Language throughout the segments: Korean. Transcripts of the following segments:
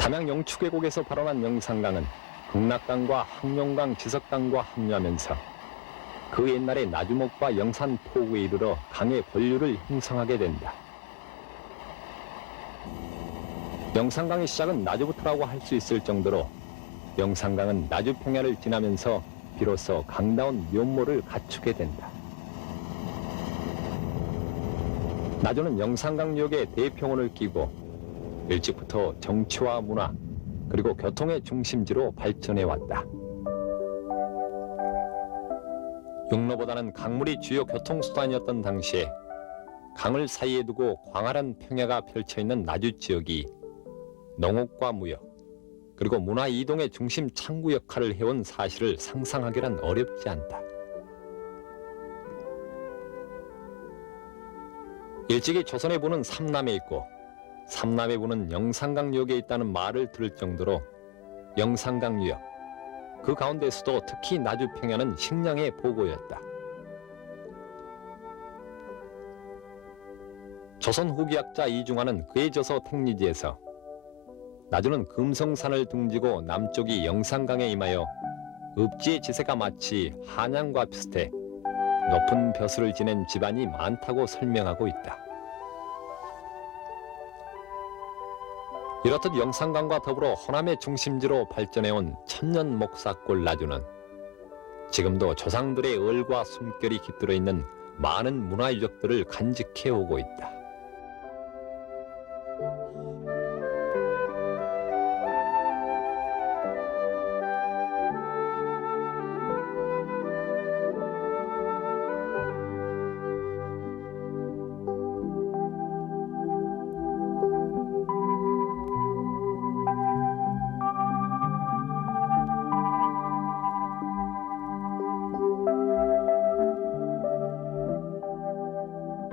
담양 영축계곡에서 발원한 영산강은 극락강과 항룡강, 지석강과 합류하면서 그 옛날의 나주목과 영산 포구에 이르러 강의 본류를 형성하게 된다. 영산강의 시작은 나주부터라고 할 수 있을 정도로 영산강은 나주 평야를 지나면서 비로소 강다운 면모를 갖추게 된다. 나주는 영산강역의 대평원을 끼고 일찍부터 정치와 문화 그리고 교통의 중심지로 발전해왔다. 육로보다는 강물이 주요 교통수단이었던 당시에 강을 사이에 두고 광활한 평야가 펼쳐있는 나주 지역이 농업과 무역 그리고 문화 이동의 중심 창구 역할을 해온 사실을 상상하기란 어렵지 않다. 일찍이 조선의 부는 삼남에 있고 삼남의 부는 영산강역에 있다는 말을 들을 정도로 영산강유역, 그 가운데서도 특히 나주 평야는 식량의 보고였다. 조선 후기학자 이중화는 그의 저서 택리지에서 나주는 금성산을 등지고 남쪽이 영산강에 임하여 읍지의 지세가 마치 한양과 비슷해 높은 벼슬을 지낸 집안이 많다고 설명하고 있다. 이렇듯 영산강과 더불어 호남의 중심지로 발전해온 천년 목사골 나주는 지금도 조상들의 얼과 숨결이 깃들어 있는 많은 문화유적들을 간직해오고 있다.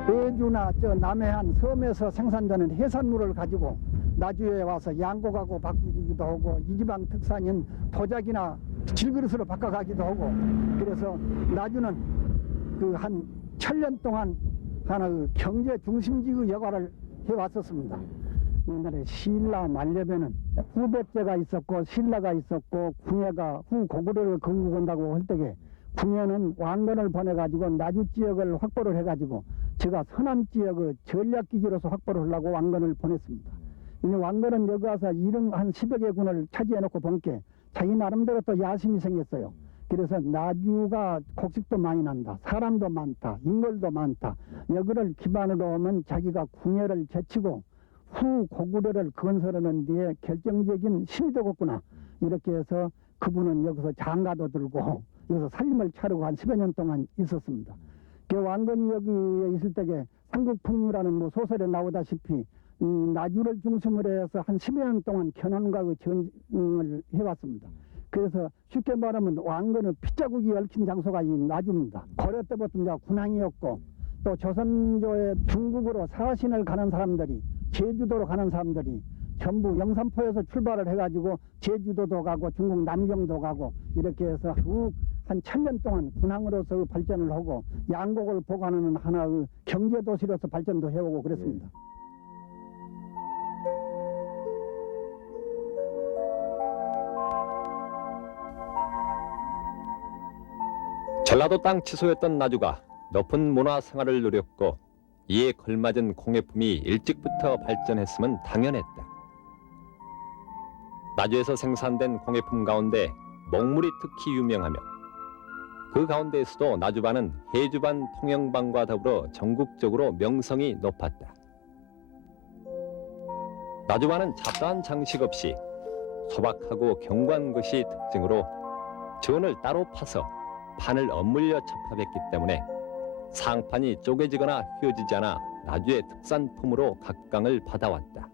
외주나 저 남해안 섬에서 생산되는 해산물을 가지고 나주에 와서 양곡하고 바꾸기도 하고 이 지방 특산인 도자기나 질그릇으로 바꿔가기도 하고, 그래서 나주는 그 한 1000년 동안 하나의 경제 중심지의 역할을 해왔었습니다. 옛날에 신라 만렙에는 후백제가 있었고 신라가 있었고 궁예가 후 고구려를 건국한다고 할 때에 궁예는 왕건을 보내가지고 나주 지역을 확보를 해가지고 제가 서남 지역의 전략기지로서 확보를 하려고 왕건을 보냈습니다. 이 왕건은 여기 와서 이릉 한 10여 개 군을 차지해놓고 본게 자기 나름대로 또 야심이 생겼어요. 그래서 나주가 곡식도 많이 난다, 사람도 많다, 인물도 많다. 여기를 기반으로 하면 자기가 궁예를 제치고 후 고구려를 건설하는 데에 결정적인 힘이 되겠구나. 이렇게 해서 그분은 여기서 장가도 들고 여기서 살림을 차리고 한 10여 년 동안 있었습니다. 그 왕건이 여기에 있을 때에 삼국풍류라는 뭐 소설에 나오다시피 이 나주를 중심으로 해서 한 10여 년 동안 견훤과 전쟁을 해왔습니다. 그래서 쉽게 말하면 왕건은 핏자국이 얽힌 장소가 이 나주입니다. 고려 때부터 이제 군항이었고 또 조선조의 중국으로 사신을 가는 사람들이, 제주도로 가는 사람들이 전부 영산포에서 출발을 해가지고 제주도도 가고 중국 남경도 가고 이렇게 해서 쭉 한 1000년 동안 군항으로서 발전을 하고 양곡을 보관하는 하나의 경제도시로서 발전도 해오고 그랬습니다. 전라도 땅 치소였던 나주가 높은 문화 생활을 누렸고 이에 걸맞은 공예품이 일찍부터 발전했음은 당연했다. 나주에서 생산된 공예품 가운데 먹물이 특히 유명하며 그 가운데에서도 나주반은 해주반, 통영반과 더불어 전국적으로 명성이 높았다. 나주반은 잡다한 장식 없이 소박하고 견고한 것이 특징으로 전을 따로 파서 판을 엇물려 접합했기 때문에 상판이 쪼개지거나 휘어지지 않아 나주의 특산품으로 각광을 받아왔다.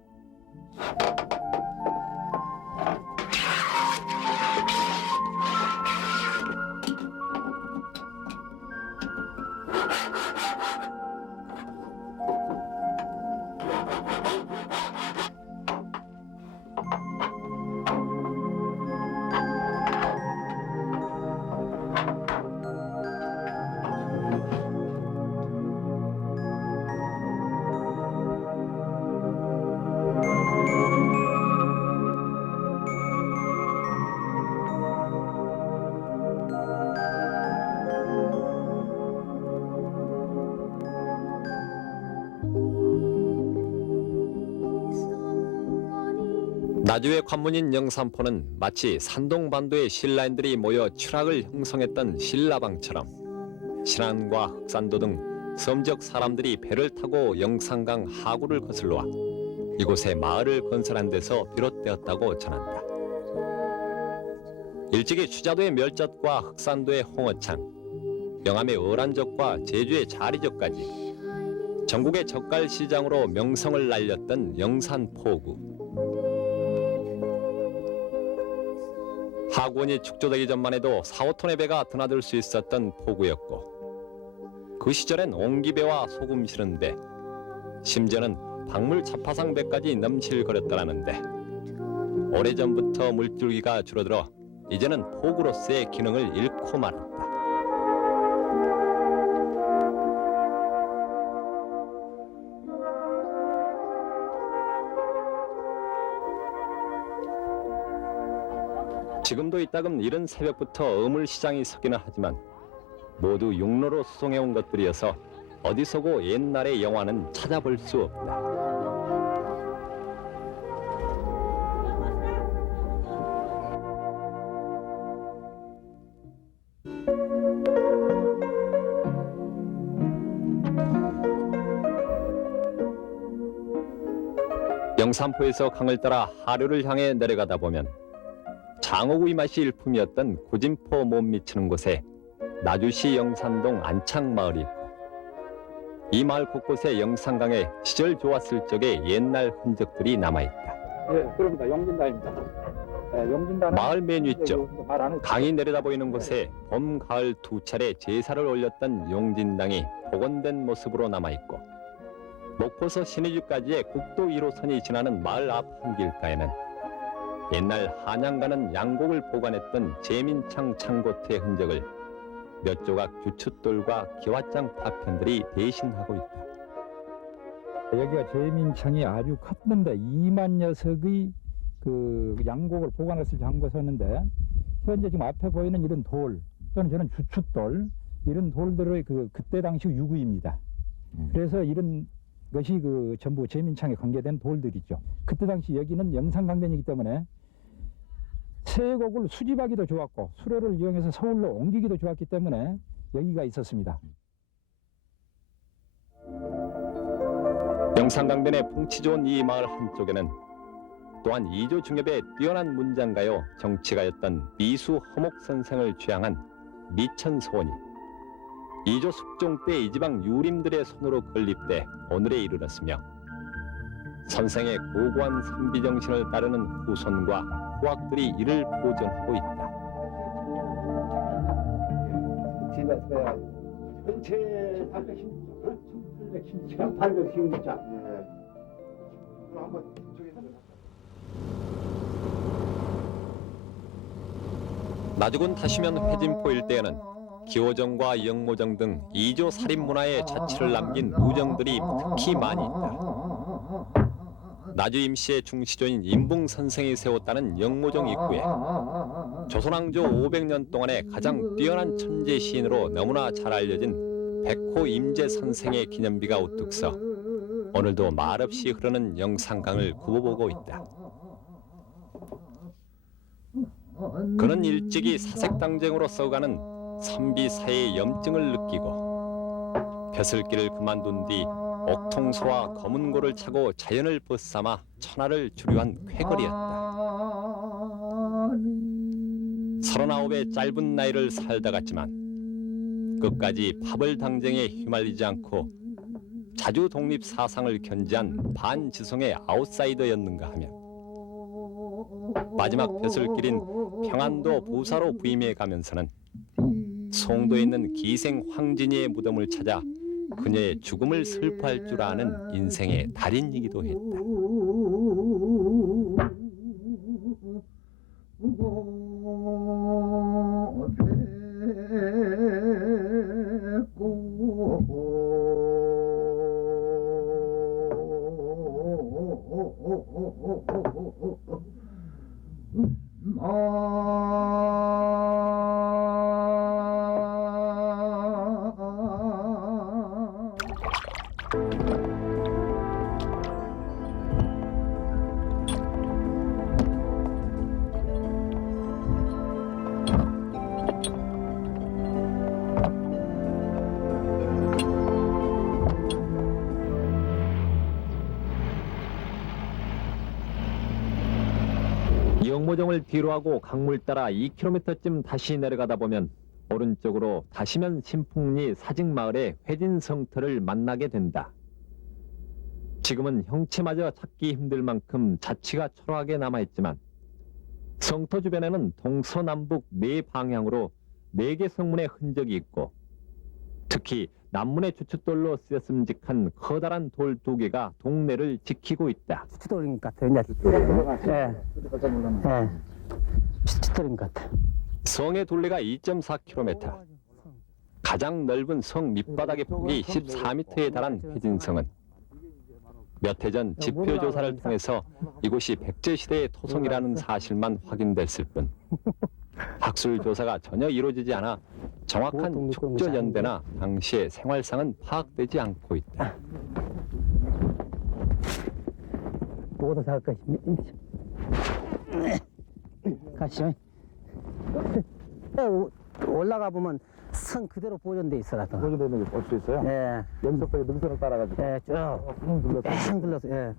나주의 관문인 영산포는 마치 산동반도의 신라인들이 모여 추락을 형성했던 신라방처럼 신안과 흑산도 등 섬지역 사람들이 배를 타고 영산강 하구를 거슬러 와 이곳에 마을을 건설한 데서 비롯되었다고 전한다. 일찍이 추자도의 멸젓과 흑산도의 홍어창, 영암의 어란젓과 제주의 자리젓까지 전국의 젓갈 시장으로 명성을 날렸던 영산포구. 하구원이 축조되기 전만 해도 4~5톤의 배가 드나들 수 있었던 포구였고 그 시절엔 옹기배와 소금 실은 배, 심지어는 박물 자파상 배까지 넘실거렸다라는데 오래전부터 물줄기가 줄어들어 이제는 포구로서의 기능을 잃고 말았다. 지금도 이따금 이른 새벽부터 어물시장이 서기는 하지만 모두 육로로 수송해온 것들이어서 어디서고 옛날의 영화는 찾아볼 수 없다. 영산포에서 강을 따라 하류를 향해 내려가다 보면 장어구이 맛이 일품이었던 구진포 못 미치는 곳에 나주시 영산동 안창마을이 있고 이 마을 곳곳에 영산강에 시절 좋았을 적의 옛날 흔적들이 남아있다. 예, 그럽니다. 용진단입니다. 예, 용진단은 마을 맨 위쪽 말 안에 강이 내려다 보이는 곳에 봄, 가을 두 차례 제사를 올렸던 용진당이 복원된 모습으로 남아있고 목포서 신의주까지의 국도 1호선이 지나는 마을 앞 한길가에는 옛날 한양가는 양곡을 보관했던 제민창 창고터의 흔적을 몇 조각 주춧돌과 기와장 파편들이 대신하고 있다. 여기가 제민창이 아주 컸는데 2만 녀석의 그 양곡을 보관했을 장고였는데 현재 지금 앞에 보이는 이런 돌 또는 저는 주춧돌 이런 돌들의 그때 당시 유구입니다. 그래서 이런 것이 그 전부 제민창에 관계된 돌들이죠. 그때 당시 여기는 영산강변이기 때문에 세곡을 수집하기도 좋았고 수로를 이용해서 서울로 옮기기도 좋았기 때문에 여기가 있었습니다. 영산강변의 풍치 좋은 이 마을 한쪽에는 또한 이조 중엽의 뛰어난 문장가요 정치가였던 미수 허목 선생을 취향한 미천소원이 이조 숙종 때 이 지방 유림들의 손으로 건립돼 오늘에 이르렀으며 선생의 고고한 선비정신을 따르는 후손과 후학들이 이를 보존하고 있다. 전체 816장, 816장. 한번 나주군 다시면 회진포 일대에는 기호정과 영모정 등 이조 살인 문화의 자취를 남긴 누정들이 특히 많이 있다. 나주 임시의 중시조인 임봉 선생이 세웠다는 영모정 입구에 조선왕조 500년 동안의 가장 뛰어난 천재 시인으로 너무나 잘 알려진 백호 임재 선생의 기념비가 우뚝 서 오늘도 말없이 흐르는 영산강을 굽어보고 있다. 그는 일찍이 사색당쟁으로 써가는 선비사의 염증을 느끼고 벼슬길을 그만둔 뒤 옥통소와 검은고를 차고 자연을 벗삼아 천하를 주류한 쾌거리였다. 39의 짧은 나이를 살다 갔지만 끝까지 파벌 당쟁에 휘말리지 않고 자주 독립 사상을 견지한 반지성의 아웃사이더였는가 하면 마지막 벼슬길인 평안도 부사로 부임해 가면서는 송도에 있는 기생 황진이의 무덤을 찾아 그녀의 죽음을 슬퍼할 줄 아는 인생의 달인이기도 했다. 광모정을 뒤로하고 강물 따라 2km쯤 다시 내려가다 보면 오른쪽으로 다시면 신풍리 사직마을의 회진성터를 만나게 된다. 지금은 형체마저 찾기 힘들 만큼 자취가 초라하게 남아있지만 성터 주변에는 동서남북 4방향으로 4개 성문의 흔적이 있고 특히 남문의 주춧돌로 쓰였음직한 커다란 돌 2개가 동네를 지키고 있다. 주춧돌인 것 같아요. 이제 주춧돌인 것 같아. 성의 둘레가 2.4km, 가장 넓은 성 밑바닥의 폭이 14m에 달한 회진성은 몇 해 전 지표 조사를 통해서 이곳이 백제시대의 토성이라는 사실만 확인됐을 뿐 학술 조사가 전혀 이루어지지 않아 정확한 축조 연대나 당시의 생활상은 파악되지 않고 있다. 뭐도 살 것이 가시죠. 올라가 보면 성 그대로 보존돼 있어라서. 보존되는 게 볼 수 있어요? 예, 연속적인 능선을 따라가지고. 예, 쭉 둘러서, 예.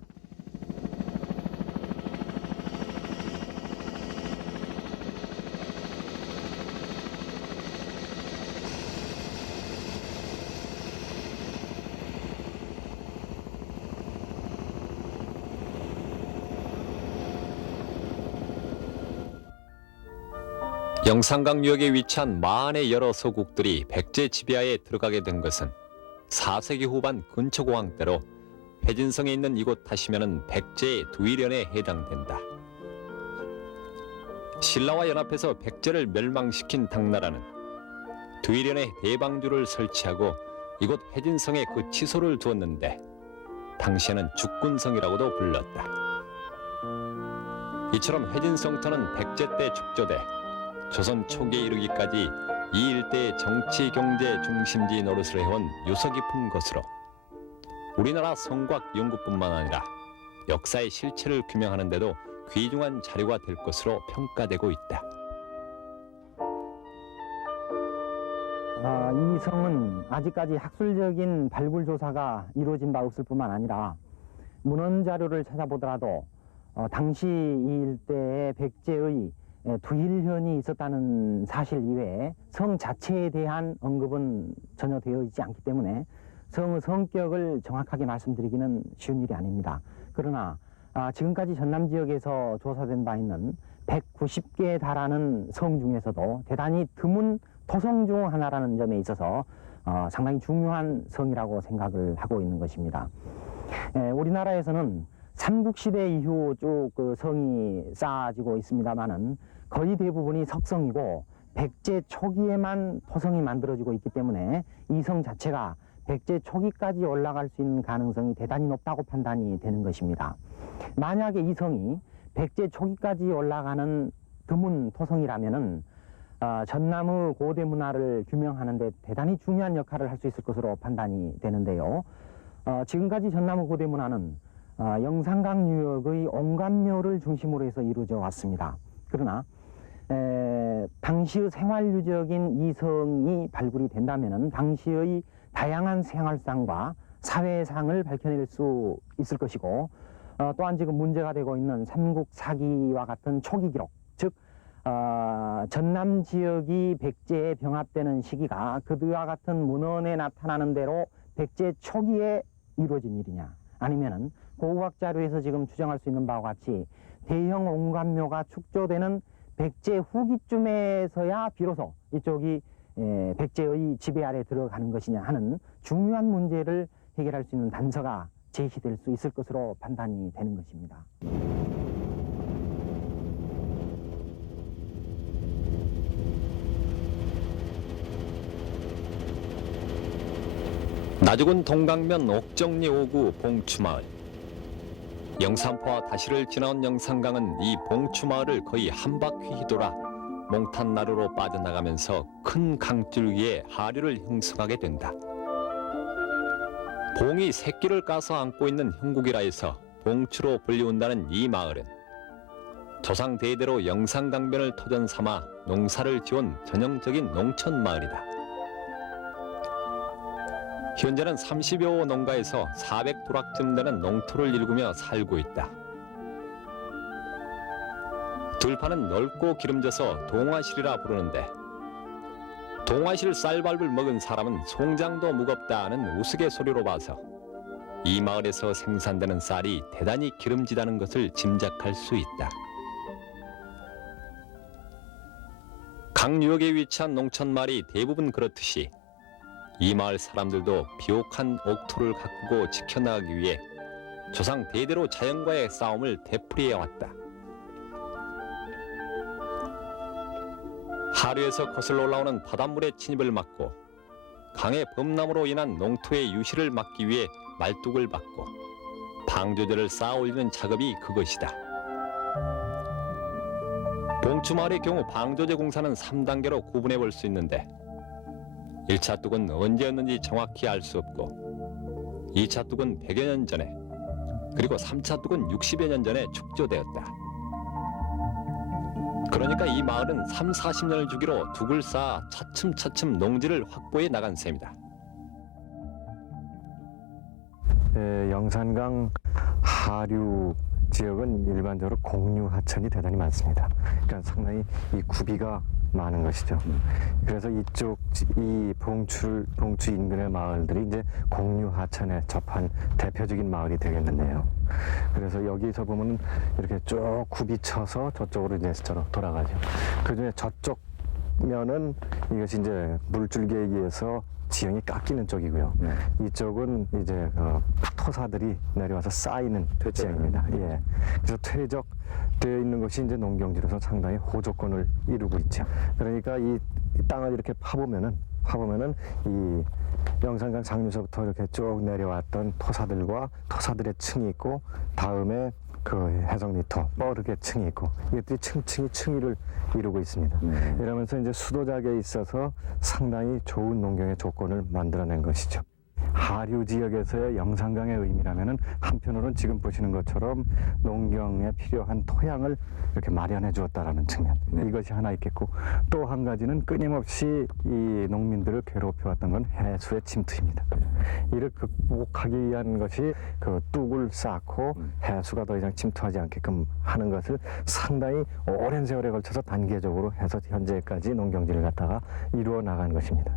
영산강 유역에 위치한 마안의 여러 서국들이 백제 지배하에 들어가게 된 것은 4세기 후반 근초고항 때로 회진성에 있는 이곳 하시면은 백제의 두일연에 해당된다. 신라와 연합해서 백제를 멸망시킨 당나라는 두일연에 대방주를 설치하고 이곳 회진성에 그 치소를 두었는데 당시에는 죽군성이라고도 불렀다. 이처럼 회진성터는 백제 때 축조돼 조선 초기에 이르기까지 이 일대의 정치 경제 중심지 노릇을 해온 유서 깊은 것으로 우리나라 성곽 연구뿐만 아니라 역사의 실체를 규명하는 데도 귀중한 자료가 될 것으로 평가되고 있다. 이 성은 아직까지 학술적인 발굴 조사가 이루어진 바 없을 뿐만 아니라 문헌 자료를 찾아보더라도 당시 이 일대에 백제의 두일현이 있었다는 사실 이외에 성 자체에 대한 언급은 전혀 되어 있지 않기 때문에 성의 성격을 정확하게 말씀드리기는 쉬운 일이 아닙니다. 그러나 지금까지 전남 지역에서 조사된 바 있는 190개에 달하는 성 중에서도 대단히 드문 토성 중 하나라는 점에 있어서 상당히 중요한 성이라고 생각을 하고 있는 것입니다. 우리나라에서는 삼국시대 이후 쭉 그 성이 쌓아지고 있습니다만은 거의 대부분이 석성이고 백제 초기에만 토성이 만들어지고 있기 때문에 이 성 자체가 백제 초기까지 올라갈 수 있는 가능성이 대단히 높다고 판단이 되는 것입니다. 만약에 이 성이 백제 초기까지 올라가는 드문 토성이라면은 전남의 고대 문화를 규명하는 데 대단히 중요한 역할을 할 수 있을 것으로 판단이 되는데요. 지금까지 전남의 고대 문화는 영산강 유역의 옹감묘를 중심으로 해서 이루어져 왔습니다. 그러나 당시의 생활유적인 이 성이 발굴이 된다면 당시의 다양한 생활상과 사회상을 밝혀낼 수 있을 것이고 또한 지금 문제가 되고 있는 삼국사기와 같은 초기 기록, 즉 전남 지역이 백제에 병합되는 시기가 그와 같은 문헌에 나타나는 대로 백제 초기에 이루어진 일이냐 아니면은 고고학 자료에서 지금 추정할 수 있는 바와 같이 대형 옹감묘가 축조되는 백제 후기쯤에서야 비로소 이쪽이 백제의 지배 아래 들어가는 것이냐 하는 중요한 문제를 해결할 수 있는 단서가 제시될 수 있을 것으로 판단이 되는 것입니다. 나주군 동강면 옥정리 5구 봉추마을. 영산포와 다시를 지나온 영산강은 이 봉추마을을 거의 한 바퀴 휘돌아 몽탄나루로 빠져나가면서 큰 강줄기에 하류를 형성하게 된다. 봉이 새끼를 까서 안고 있는 형국이라 해서 봉추로 불리운다는 이 마을은 조상 대대로 영산강변을 터전 삼아 농사를 지은 전형적인 농촌 마을이다. 현재는 30여 호 농가에서 400도락쯤 되는 농토를 일구며 살고 있다. 들판은 넓고 기름져서 동화실이라 부르는데 동화실 쌀밥을 먹은 사람은 송장도 무겁다는 우스갯소리로 봐서 이 마을에서 생산되는 쌀이 대단히 기름지다는 것을 짐작할 수 있다. 강유역에 위치한 농촌 마을이 대부분 그렇듯이 이 마을 사람들도 비옥한 옥토를 가꾸고 지켜나가기 위해 조상 대대로 자연과의 싸움을 되풀이해왔다. 하류에서 거슬러 올라오는 바닷물의 침입을 막고 강의 범람으로 인한 농토의 유실을 막기 위해 말뚝을 박고 방조제를 쌓아 올리는 작업이 그것이다. 봉추마을의 경우 방조제 공사는 3단계로 구분해 볼 수 있는데 1차 뚝은 언제였는지 정확히 알 수 없고 2차 뚝은 100여 년 전에 그리고 3차 뚝은 60여 년 전에 축조되었다. 그러니까 이 마을은 3, 40년을 주기로 둑을 쌓아 차츰차츰 농지를 확보해 나간 셈이다. 영산강 하류 지역은 일반적으로 공유 하천이 대단히 많습니다. 그러니까 상당히 이 구비가 많은 것이죠. 그래서 이쪽 이 봉추 인근의 마을들이 이제 공유 하천에 접한 대표적인 마을이 되겠는데요. 그래서 여기서 보면은 이렇게 쭉 굽이 쳐서 저쪽으로 이제 저로 돌아가죠. 그중에 저쪽 면은 이것이 이제 물줄기에 의해서 지형이 깎이는 쪽이고요. 이쪽은 이제 토사들이 내려와서 쌓이는 지형입니다. 예. 그래서 퇴적되어 있는 것이 이제 농경지로서 상당히 호조권을 이루고 있죠. 그러니까 이 땅을 이렇게 파보면은 이 영산강 상류서부터 이렇게 쭉 내려왔던 토사들과 토사들의 층이 있고 다음에 그 해성리토 뻐르게 층이 있고 이것들이 층층이 층위를 이루고 있습니다. 이러면서 이제 수도작에 있어서 상당히 좋은 농경의 조건을 만들어낸 것이죠. 하류 지역에서의 영산강의 의미라면은 한편으로는 지금 보시는 것처럼 농경에 필요한 토양을 이렇게 마련해 주었다라는 측면, 이것이 하나 있겠고, 또 한 가지는 끊임없이 이 농민들을 괴롭혀왔던 건 해수의 침투입니다. 이를 극복하기 위한 것이 그 뚝을 쌓고 해수가 더 이상 침투하지 않게끔 하는 것을 상당히 오랜 세월에 걸쳐서 단계적으로 해서 현재까지 농경지를 갖다가 이루어 나간 것입니다.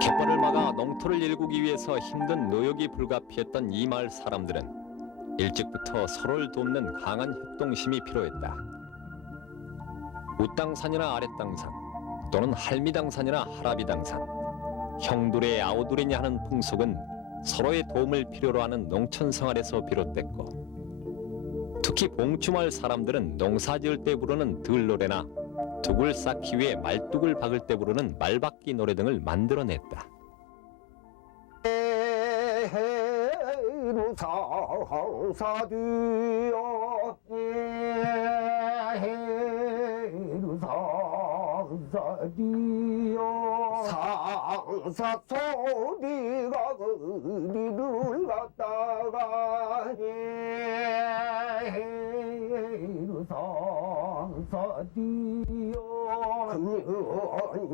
갯벌을 막아 농토를 일구기 위해서 힘든 노역이 불가피했던 이 마을 사람들은 일찍부터 서로를 돕는 강한 협동심이 필요했다. 우땅산이나 아랫땅산 또는 할미당산이나 하라비당산, 형두레 아우두레니 하는 풍속은 서로의 도움을 필요로 하는 농촌 생활에서 비롯됐고, 특히 봉추마을 사람들은 농사지을 때 부르는 들노래나 둑을 쌓기 위해 말뚝을 박을 때 부르는 말박기 노래 등을 만들어냈다. 상사소리가 그리를 갖다가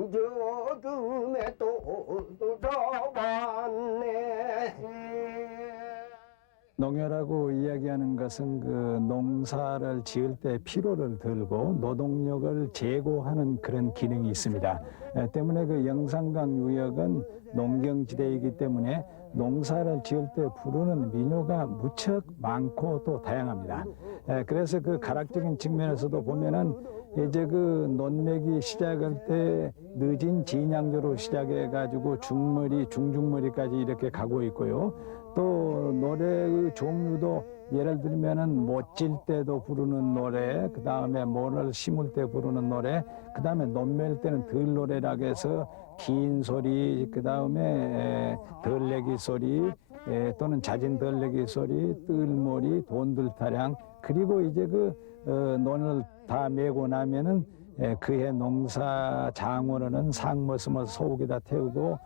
금년저금에 또 돌아왔네. 농여라고 이야기하는 것은 그 농사를 지을 때 피로를 들고 노동력을 제고하는 그런 기능이 있습니다. 때문에 그 영산강 유역은 농경지대이기 때문에 농사를 지을 때 부르는 민요가 무척 많고 또 다양합니다. 그래서 그 가락적인 측면에서도 보면은 이제 그 논매기 시작할 때 늦은 진양조로 시작해가지고 중머리, 중중머리까지 이렇게 가고 있고요. 또 노래의 종류도 예를 들면은 못질 때도 부르는 노래, 그 다음에 모를 심을 때 부르는 노래, 그 다음에 논멜 때는 들노래라고 해서 긴 소리, 그 다음에 덜레기 소리, 또는 잦은 덜레기 소리, 뜰머리, 돈들타량, 그리고 이제 그 논을 다 메고 나면은 그해 농사 장원어는 상머스머 소옥에다 태우고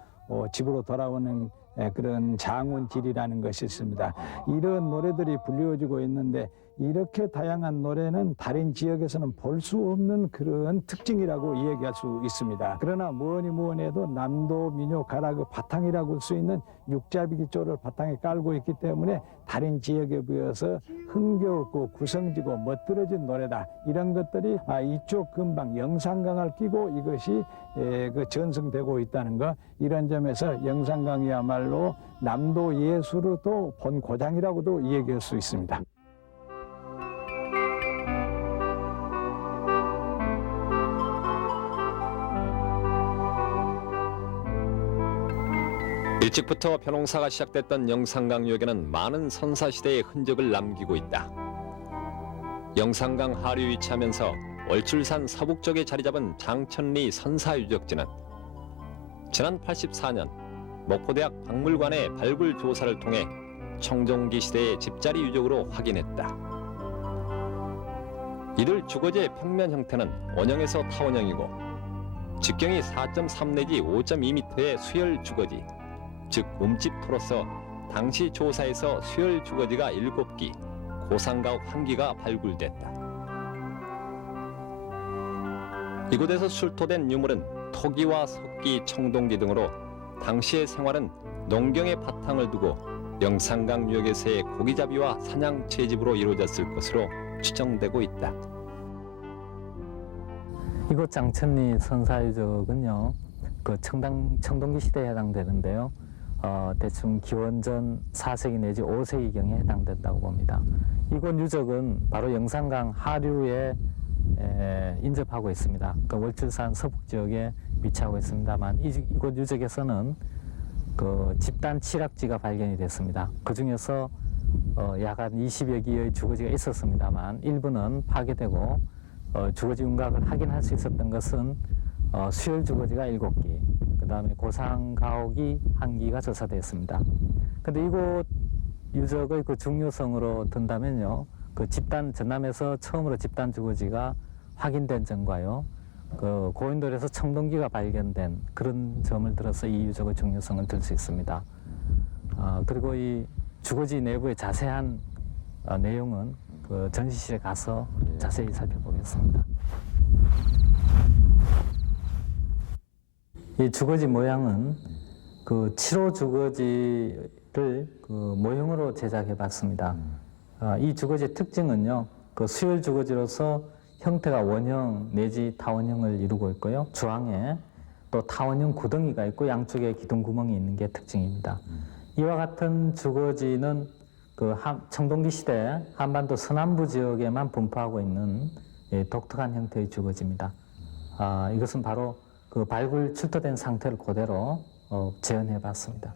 집으로 돌아오는 그런 장원질이라는 것이 있습니다. 이런 노래들이 불려지고 있는데 이렇게 다양한 노래는 다른 지역에서는 볼 수 없는 그런 특징이라고 이야기할 수 있습니다. 그러나 뭐니 뭐니 해도 남도 민요 가락의 바탕이라고 할 수 있는 육잡이기조를 바탕에 깔고 있기 때문에 다른 지역에 비해서 흥겨웠고 구성지고 멋들어진 노래다. 이런 것들이 이쪽 근방 영산강을 끼고 이것이 전승되고 있다는 것, 이런 점에서 영산강이야말로 남도 예술의 또 본고장이라고도 이야기할 수 있습니다. 일찍부터 벼농사가 시작됐던 영산강유역에는 많은 선사시대의 흔적을 남기고 있다. 영산강 하류 위치하면서 월출산 서북쪽에 자리잡은 장천리 선사유적지는 지난 84년 목포대학 박물관의 발굴 조사를 통해 청동기 시대의 집자리 유적으로 확인했다. 이들 주거지의 평면 형태는 원형에서 타원형이고 직경이 4.3 내지 5.2m의 수열 주거지, 즉 움집토로서 당시 조사에서 수열 주거지가 7기, 고상가옥 1기가 발굴됐다. 이곳에서 출토된 유물은 토기와 석기, 청동기 등으로 당시의 생활은 농경의 바탕을 두고 영산강 유역에서의 고기잡이와 사냥 채집으로 이루어졌을 것으로 추정되고 있다. 이곳 장천리 선사유적은요, 그 청동기 시대에 해당되는데요. 대충 기원전 4세기 내지 5세기경에 해당된다고 봅니다. 이곳 유적은 바로 영산강 하류에 인접하고 있습니다. 그 월출산 서북 지역에 위치하고 있습니다만 이곳 유적에서는 그 집단 칠학지가 발견이 됐습니다. 그 중에서 약 한 20여 기의 주거지가 있었습니다만 일부는 파괴되고 주거지 윤곽을 확인할 수 있었던 것은 수열 주거지가 7기, 그 다음에 고상가옥이 1기가 조사되었습니다. 근데 이곳 유적의 그 중요성으로 든다면요, 그 전남에서 처음으로 집단 주거지가 확인된 점과요, 그 고인돌에서 청동기가 발견된 그런 점을 들어서 이 유적의 중요성을 들 수 있습니다. 그리고 이 주거지 내부의 자세한 내용은 그 전시실에 가서 자세히 살펴보겠습니다. 이 주거지 모양은 그 7호 주거지를 그 모형으로 제작해 봤습니다. 이 주거지의 특징은요, 그 수열 주거지로서 형태가 원형 내지 타원형을 이루고 있고요. 주항에 또 타원형 구덩이가 있고 양쪽에 기둥 구멍이 있는 게 특징입니다. 이와 같은 주거지는 그 청동기 시대 한반도 서남부 지역에만 분포하고 있는 독특한 형태의 주거지입니다. 이것은 바로 그 발굴 출토된 상태를 그대로 재현해 봤습니다.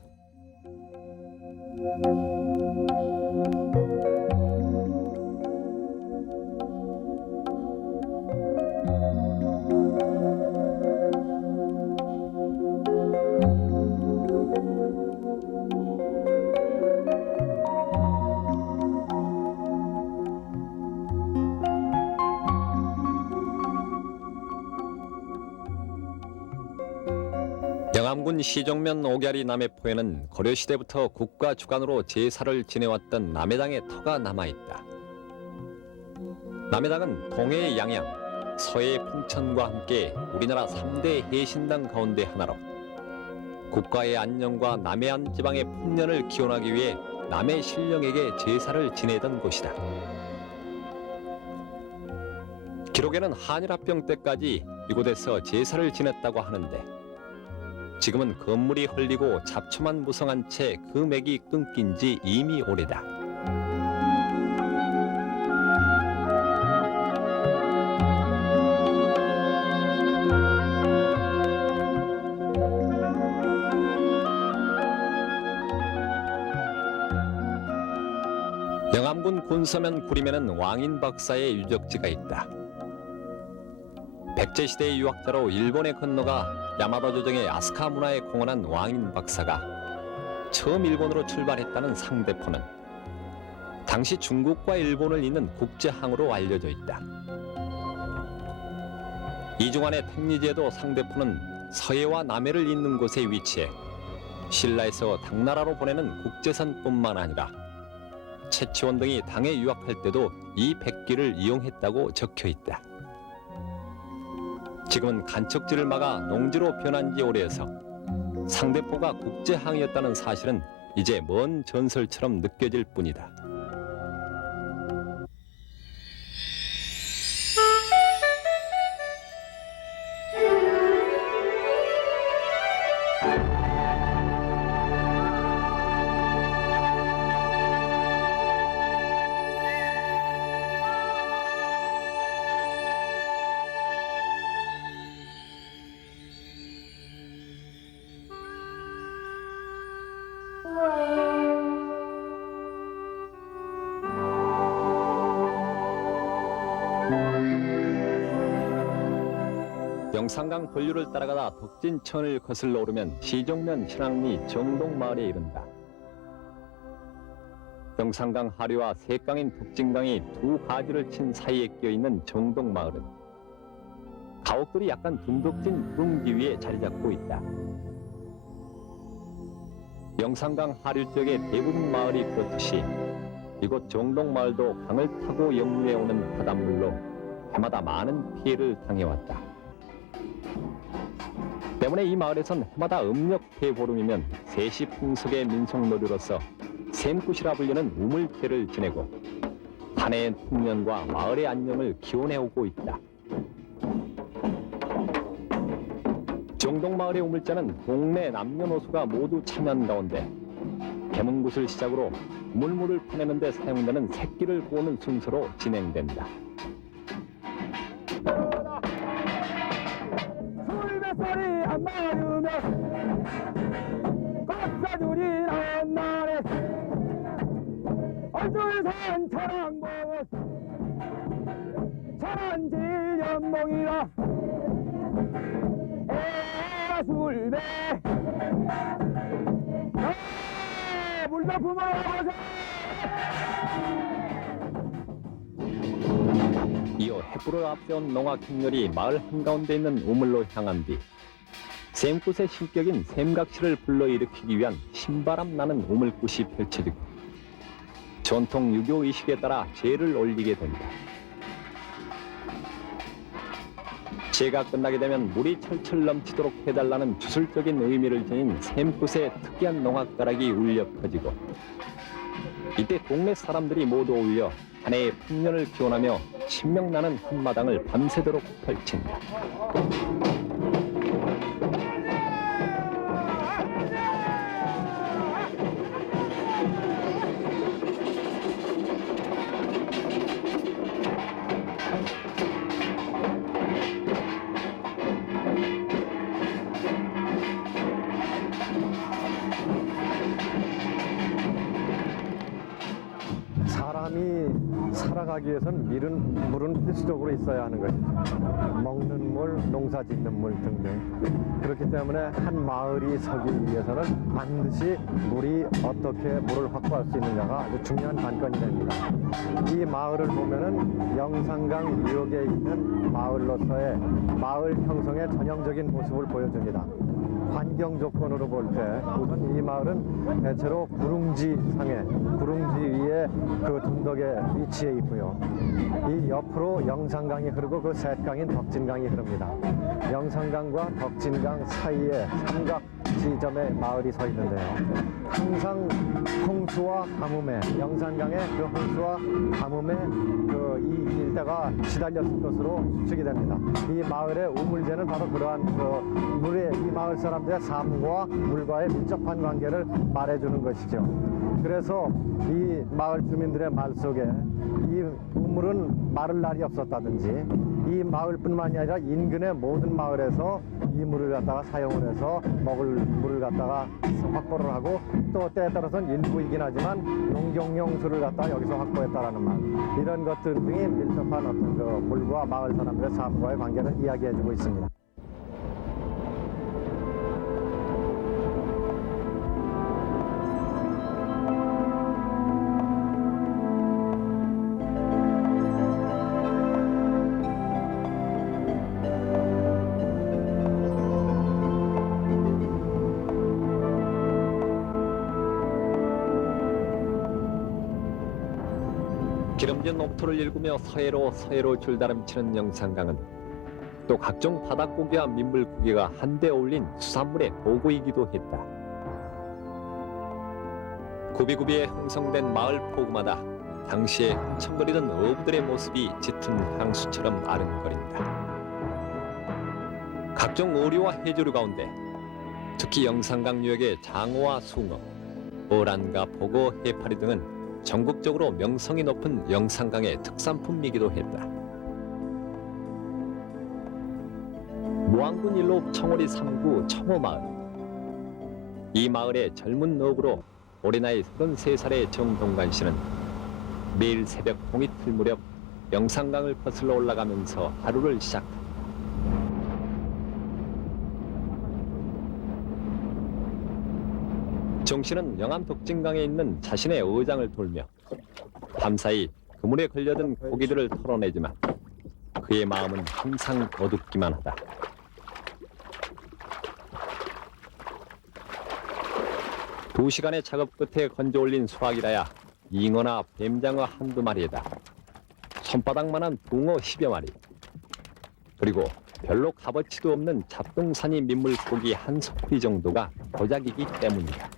영암군 시정면 옥야리 남해포에는 고려시대부터 국가 주관으로 제사를 지내왔던 남해당의 터가 남아있다. 남해당은 동해의 양양, 서해의 풍천과 함께 우리나라 3대 해신당 가운데 하나로 국가의 안녕과 남해안 지방의 풍년을 기원하기 위해 남해 신령에게 제사를 지내던 곳이다. 기록에는 한일합병 때까지 이곳에서 제사를 지냈다고 하는데 지금은 건물이 헐리고 잡초만 무성한 채 그 맥이 끊긴 지 이미 오래다. 영암군 군서면 구림에는 왕인박사의 유적지가 있다. 백제시대의 유학자로 일본에 건너가 야마다 조정의 아스카 문화에 공헌한 왕인 박사가 처음 일본으로 출발했다는 상대포는 당시 중국과 일본을 잇는 국제항으로 알려져 있다. 이중환의 택리지에도 상대포는 서해와 남해를 잇는 곳에 위치해 신라에서 당나라로 보내는 국제선뿐만 아니라 채치원 등이 당에 유학할 때도 이 백기를 이용했다고 적혀 있다. 지금은 간척지를 막아 농지로 변한 지 오래여서 상대포가 국제항이었다는 사실은 이제 먼 전설처럼 느껴질 뿐이다. 영산강 본류를 따라가다 덕진천을 거슬러 오르면 시정면 신항리 정동마을에 이른다. 영산강 하류와 셋강인 덕진강이 두 가지를 친 사이에 끼어있는 정동마을은 가옥들이 약간 둥덕진 구릉지 위에 자리 잡고 있다. 영산강 하류 지역의 대부분 마을이 그렇듯이 이곳 정동마을도 강을 타고 역류해 오는 바닷물로 해마다 많은 피해를 당해왔다. 때문에 이 마을에선 해마다 음력 대보름이면 세시풍속의 민속놀이로서 샘굿이라 불리는 우물제를 지내고 한 해의 풍년과 마을의 안녕을 기원해오고 있다. 정동마을의 우물제는 동네 남녀노소가 모두 참여한 가운데 개문굿을 시작으로 우물물을 퍼내는 데 사용되는 새끼를 구우는 순서로 진행된다. 소리 안 맞으면 꽃사주리 나온 날에 얼줄산 차랑봉은 차란질 연봉이라 술배 물도 품어보자. 이어 횃불을 앞세운 농악행렬이 마을 한가운데 있는 우물로 향한 뒤 샘굿의 신격인 샘각시를 불러일으키기 위한 신바람 나는 우물굿이 펼쳐지고 전통 유교 의식에 따라 제를 올리게 된다. 제가 끝나게 되면 물이 철철 넘치도록 해달라는 주술적인 의미를 지닌 샘굿의 특이한 농악가락이 울려 퍼지고 이때 동네 사람들이 모두 어울려 한 해의 풍년을 기원하며 신명나는 한마당을 밤새도록 펼친다. 사람이 살아가기 위해서는 물은 필수적으로 있어야 하는 것이죠. 먹는 물, 농사 짓는 물 등등. 그렇기 때문에 한 마을이 서기 위해서는 반드시 물이 어떻게 물을 확보할 수 있는가가 아주 중요한 관건이 됩니다. 이 마을을 보면은 영산강 유역에 있는 마을로서의 마을 형성의 전형적인 모습을 보여줍니다. 환경 조건으로 볼 때 우선 이 마을은 대체로 구릉지 위에 그 둔덕에 위치해 있고요. 이 옆으로 영산강이 흐르고 그 셋강인 덕진강이 흐릅니다. 영산강과 덕진강 사이에 삼각 지점에 마을이 서 있는데요. 항상 홍수와 가뭄에 영산강의 그 홍수와 가뭄에 이 일대가 시달렸을 것으로 추측이 됩니다. 이 마을의 우물제는 바로 그러한 물의 이 마을 사람들의 삶과 물과의 밀접한 관계를 말해주는 것이죠. 그래서 이 마을 주민들의 말 속에 이 우물은 마를 날이 없었다든지 이 마을뿐만이 아니라 인근의 모든 마을에서 이 물을 갖다가 사용을 해서 먹을 물을 갖다가 확보를 하고 또 때에 따라서는 일부이긴 하지만 농경용 수를 갖다가 여기서 확보했다라는 말, 이런 것들 등이 밀접한 어떤 그 물과 마을 사람들의 삶과의 관계를 이야기해주고 있습니다. 기름진 옥토를 일구며 서해로 줄다름치는 영산강은 또 각종 바닷고기와 민물고기가 한데 어울린 수산물의 도구이기도 했다. 구비구비에 형성된 마을 포구마다 당시에 흥청거리던 어부들의 모습이 짙은 향수처럼 아른거린다. 각종 어류와 해조류 가운데 특히 영산강 유역의 장어와 숭어, 어란과 보고, 해파리 등은 전국적으로 명성이 높은 영산강의 특산품이기도 했다. 모항군 일로 청오리 3구 청호마을. 이 마을의 젊은 어부로 올해 나이 33살의 정동관 씨는 매일 새벽 동이 틀 무렵 영산강을 거슬러 올라가면서 하루를 시작한다. 정 씨는 영암 독진강에 있는 자신의 어장을 돌며 밤사이 그물에 걸려든 고기들을 털어내지만 그의 마음은 항상 어둡기만 하다. 두 시간의 작업 끝에 건져 올린 수확이라야 잉어나 뱀장어 한두 마리에다 손바닥만한 붕어 10여 마리, 그리고 별로 값어치도 없는 잡동사니 민물고기 한 소쿠리 정도가 고작이기 때문이다.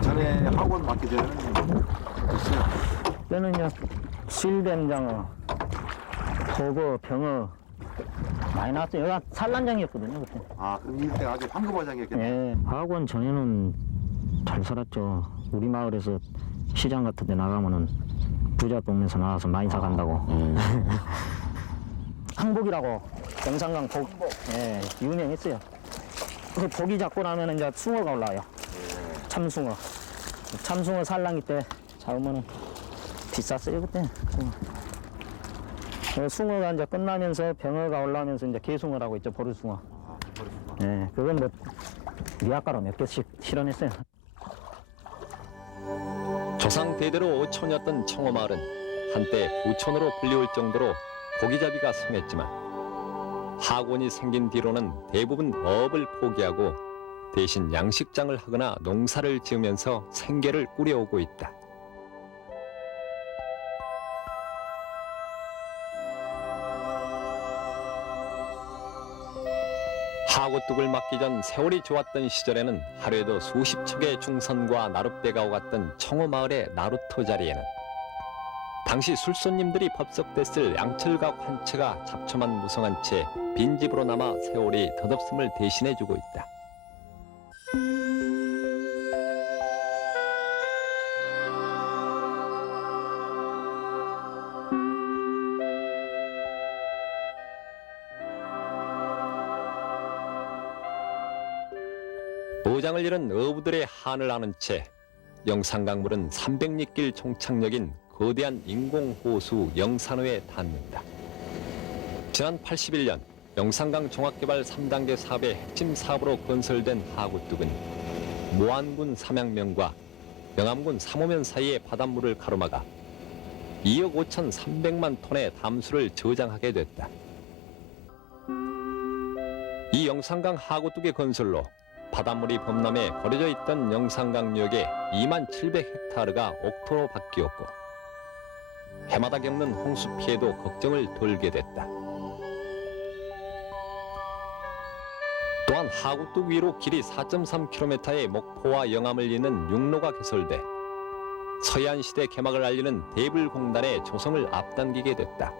전에 학원 맡기 전에는 있어요. 때는요 실뱀장어, 보고, 병어 많이 나왔어요. 여기가 산란장이었거든요 그때. 아, 그럼 이때 아주 황금어장이었겠네. 예. 학원 전에는 잘 살았죠. 우리 마을에서 시장 같은 데 나가면은 부자 동네에서 나와서 많이 사간다고. 항복이라고 영산강 복, 예, 유명했어요. 그 고기 잡고 나면 이제 숭어가 올라와요. 참숭어. 참숭어 산란기 때 잡으면은 비쌌어요 그때. 숭어가 이제 끝나면서 병어가 올라오면서 이제 개숭어라고 있죠, 보르숭어. 예, 그건 뭐 미약가로 몇 개씩 실현했어요. 조상 대대로 어촌이었던 청호마을은 한때 부촌으로 불리울 정도로 고기잡이가 성했지만 학원이 생긴 뒤로는 대부분 어업을 포기하고 대신 양식장을 하거나 농사를 지으면서 생계를 꾸려오고 있다. 하구뚝을 맞기 전 세월이 좋았던 시절에는 하루에도 수십 척의 중선과 나룻배가 오갔던 청호마을의 나루터 자리에는 당시 술손님들이 법석댔을 양철각 한 채가 잡초만 무성한 채 빈집으로 남아 세월이 덧없음을 대신해주고 있다. 어장을 잃은 어부들의 한을 아는 채 영산강물은 300리길 종착역인 거대한 인공호수 영산호에 닿는다. 지난 81년 영산강 종합개발 3단계 사업의 핵심 사업으로 건설된 하구뚝은 모안군 삼양면과 영암군 삼호면 사이의 바닷물을 가로막아 2억 5,300만 톤의 담수를 저장하게 됐다. 이 영산강 하구뚝의 건설로 바닷물이 범람해 버려져 있던 영산강역의 2만 700헥타르가 옥토로 바뀌었고 해마다 겪는 홍수 피해도 걱정을 덜게 됐다. 또한 하구뚝 위로 길이 4.3km의 목포와 영암을 잇는 육로가 개설돼 서해안시대 개막을 알리는 대불공단의 조성을 앞당기게 됐다.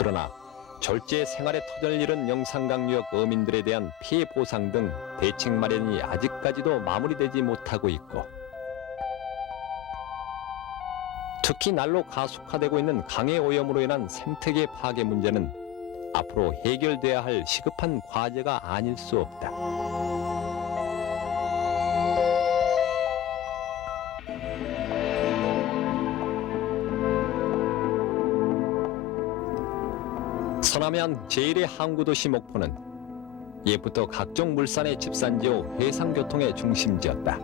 그러나 졸지의 생활의 터전을 잃은 영산강 유역 어민들에 대한 피해 보상 등 대책 마련이 아직까지도 마무리되지 못하고 있고 특히 날로 가속화되고 있는 강의 오염으로 인한 생태계 파괴 문제는 앞으로 해결돼야 할 시급한 과제가 아닐 수 없다. 서남해안 제1의 항구도시 목포는 옛부터 각종 물산의 집산지요 해상교통의 중심지였다.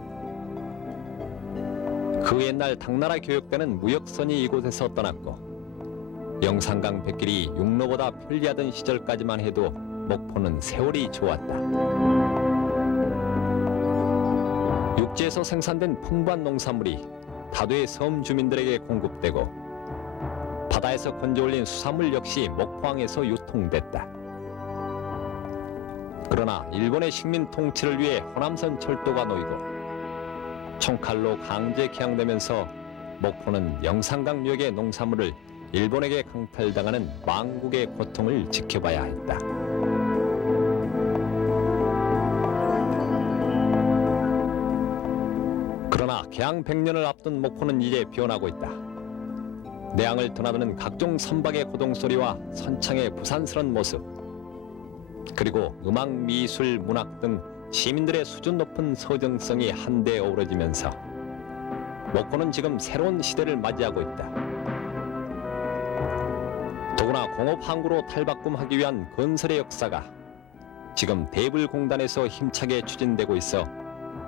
그 옛날 당나라 교역대는 무역선이 이곳에서 떠났고 영산강 뱃길이 육로보다 편리하던 시절까지만 해도 목포는 세월이 좋았다. 육지에서 생산된 풍부한 농산물이 다도의 섬 주민들에게 공급되고 바다에서 건져올린 수산물 역시 목포항에서 유통됐다. 그러나 일본의 식민 통치를 위해 호남선 철도가 놓이고 총칼로 강제 개항되면서 목포는 영산강역의 농산물을 일본에게 강탈당하는 망국의 고통을 지켜봐야 했다. 그러나 개항 100년을 앞둔 목포는 이제 변하고 있다. 내항을 드나드는 각종 선박의 고동소리와 선창의 부산스런 모습, 그리고 음악, 미술, 문학 등 시민들의 수준 높은 서정성이 한데 어우러지면서 목포는 지금 새로운 시대를 맞이하고 있다. 더구나 공업항구로 탈바꿈하기 위한 건설의 역사가 지금 대불공단에서 힘차게 추진되고 있어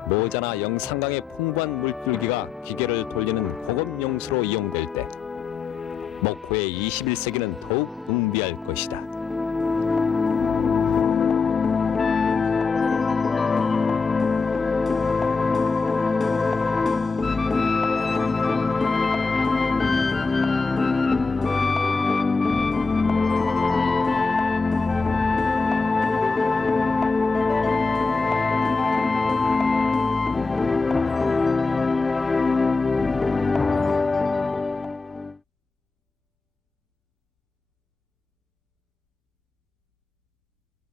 모자나 영산강의 풍부한 물줄기가 기계를 돌리는 고급 용수로 이용될 때 목포의 21세기는 더욱 응비할 것이다.